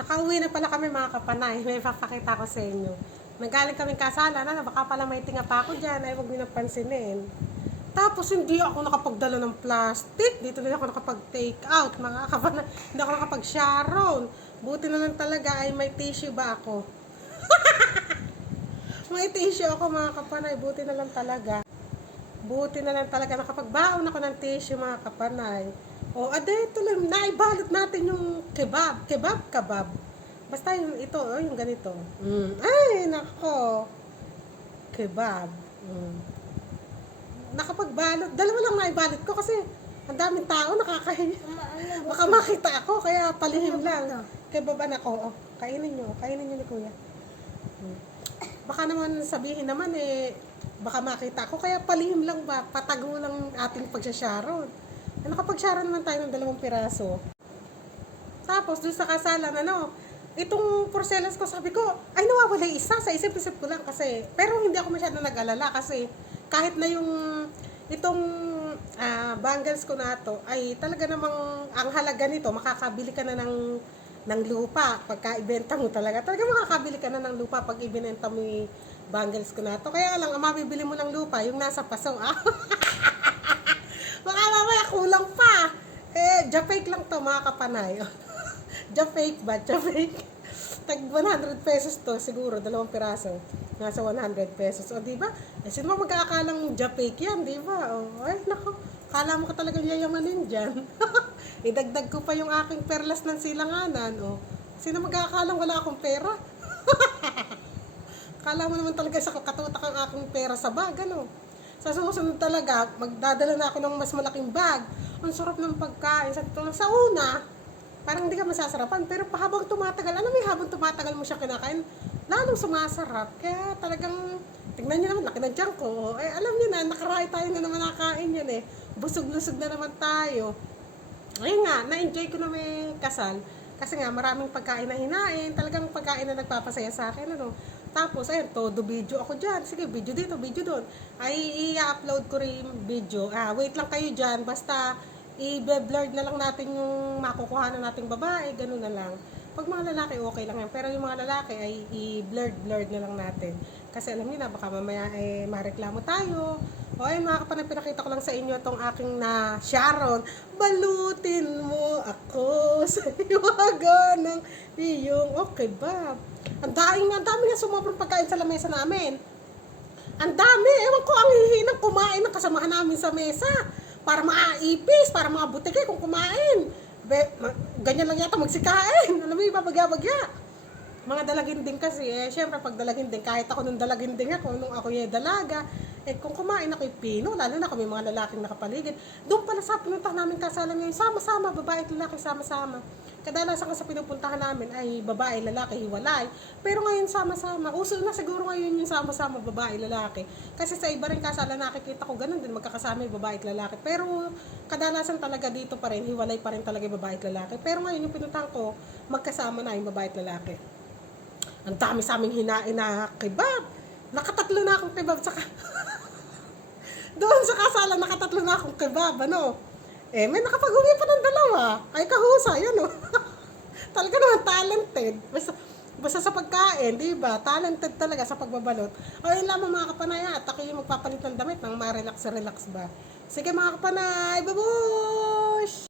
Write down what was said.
Nakauwi na pala kami mga kapanay. May papakita ko sa inyo. Nagaling kami kasalan. Ano, baka pala may tinga pa ako dyan. Ay, huwag niyo pansinin. Tapos, hindi ako nakapagdala ng plastic. Dito na ako nakapag-take out, mga kapanay. Hindi ako nakapag-sharon. Buti na lang talaga ay may tissue ba ako. may tissue ako mga kapanay. Buti na lang talaga. Buti na lang talaga nakapagbaon ako ng tissue mga kapanay. O, ade, tuloy, naibalot natin yung kebab. Kebab, kabab. Basta yung ito, oh, yung ganito. Mm. Ay, nako. Kebab. Mm. Nakapagbalot. Dalawa lang naibalot ko kasi ang daming tao nakakahiya. Baka makita ako, kaya palihim lang. Kebab anak ko, oh, kainin nyo. Kainin nyo ni kuya. Mm. Baka naman sabihin naman eh, baka makita ako, kaya palihim lang ba, patago lang ating pagsasharon. Eh, nakapag-sharon naman tayo ng dalawang piraso. Tapos, doon sa kasalan, ano, itong porcelas ko, sabi ko, ay nawawala isa, sa isip-isip ko lang kasi, pero hindi ako masyado nag-alala kasi, kahit na yung, itong ah, bangles ko na to, ay talaga namang, ang halaga nito, makakabili ka na ng, ng lupa, pagka ibenta mo talaga, talaga makakabili ka na ng lupa pag ibinenta mo yung bangles ko na to. Kaya lang, ang mabibili mo ng lupa, yung nasa paso, ah. Baka mamaya kulang pa. Eh, Japake lang to mga kapanay. Japake ba? Japake. Tag 100 pesos to siguro, dalawang piraso. Nasa 100 pesos. O, di ba? Eh, sino magkakalang Japake yan, di ba? O, ay, nako. Kala mo ka talagang yayamanin dyan. Idagdag ko pa yung aking perlas ng silanganan. O, sino magkakalang wala akong pera? Kala mo naman talaga sa katutak ang aking pera sa bag, ano? Sa susunod talaga, magdadala na ako ng mas malaking bag. Ang sarap ng pagkain. Sa, sa una, parang hindi ka masasarapan. Pero habang tumatagal, alam mo habang tumatagal mo siya kinakain, lalong sumasarap. Kaya talagang, tignan niyo naman, laki ng tiyan ko. Eh, alam niyo na, nakaray tayo na naman nakain yan eh. Busog-lusog na naman tayo. Ayun nga, na-enjoy ko na may kasal. Kasi nga, maraming pagkain na hinain. Talagang pagkain na nagpapasaya sa akin. Ano. Tapos, ayun, todo video ako dyan. Sige, video dito, video doon. Ay, i-upload ko rin yung video. Ah, wait lang kayo dyan. Basta, i-blurred na lang natin yung makukuha na nating babae. Ganun na lang. Pag mga lalaki, okay lang yan. Pero yung mga lalaki ay i-blurred, blurred na lang natin. Kasi alam niyo na, baka mamaya eh, mareklamo tayo. O ay mga kapanay, pinakita ko lang sa inyo itong aking na Sharon. Balutin mo ako sa iwaga ng iyong okay ba? Ang daing, ang dami nga sumobrang pagkain sa lamesa namin. Ang dami. Ewan ko, ang hihinang kumain ng kasamahan namin sa mesa. Para maaipis, para mga butike kung kumain. Be, ma- ganyan lang yata magsikain. Alam mo, iba bagya-bagya. Mga dalaginding kasi, eh, syempre pag dalaginding, kahit ako nung dalaginding ako, nung ako yung dalaga, eh kung kumain ako yung pino, lalo na kami mga lalaking nakapaligid, doon pala sa pinuntahan namin kasalan ngayon, sama-sama, babae at lalaki, sama-sama. Kadalasan kasi pinupuntahan namin ay babae, lalaki, hiwalay. Pero ngayon sama-sama. Uso na siguro ngayon yung sama-sama, babae, lalaki. Kasi sa iba rin kasalan nakikita ko ganun din, magkakasama yung babae at lalaki. Pero kadalasan talaga dito pa rin, hiwalay pa rin talaga yung babae at lalaki. Pero ngayon yung pinuntahan ko, magkasama na yung babae at lalaki. Ang dami sa aming hinain na kebab. Nakatatlo na akong kebab sa Doon sa kasalan, nakatatlo na akong kebab, ano? Eh, may nakapag-uwi pa ng dalawa. Ay, kahusay, ano? talaga naman talented. Basta, basta sa pagkain, di ba? Talented talaga sa pagbabalot. O, yun lamang mga kapanaya. At ako yung magpapalit ng damit nang ma-relax-relax ba. Sige mga kapanay, babush!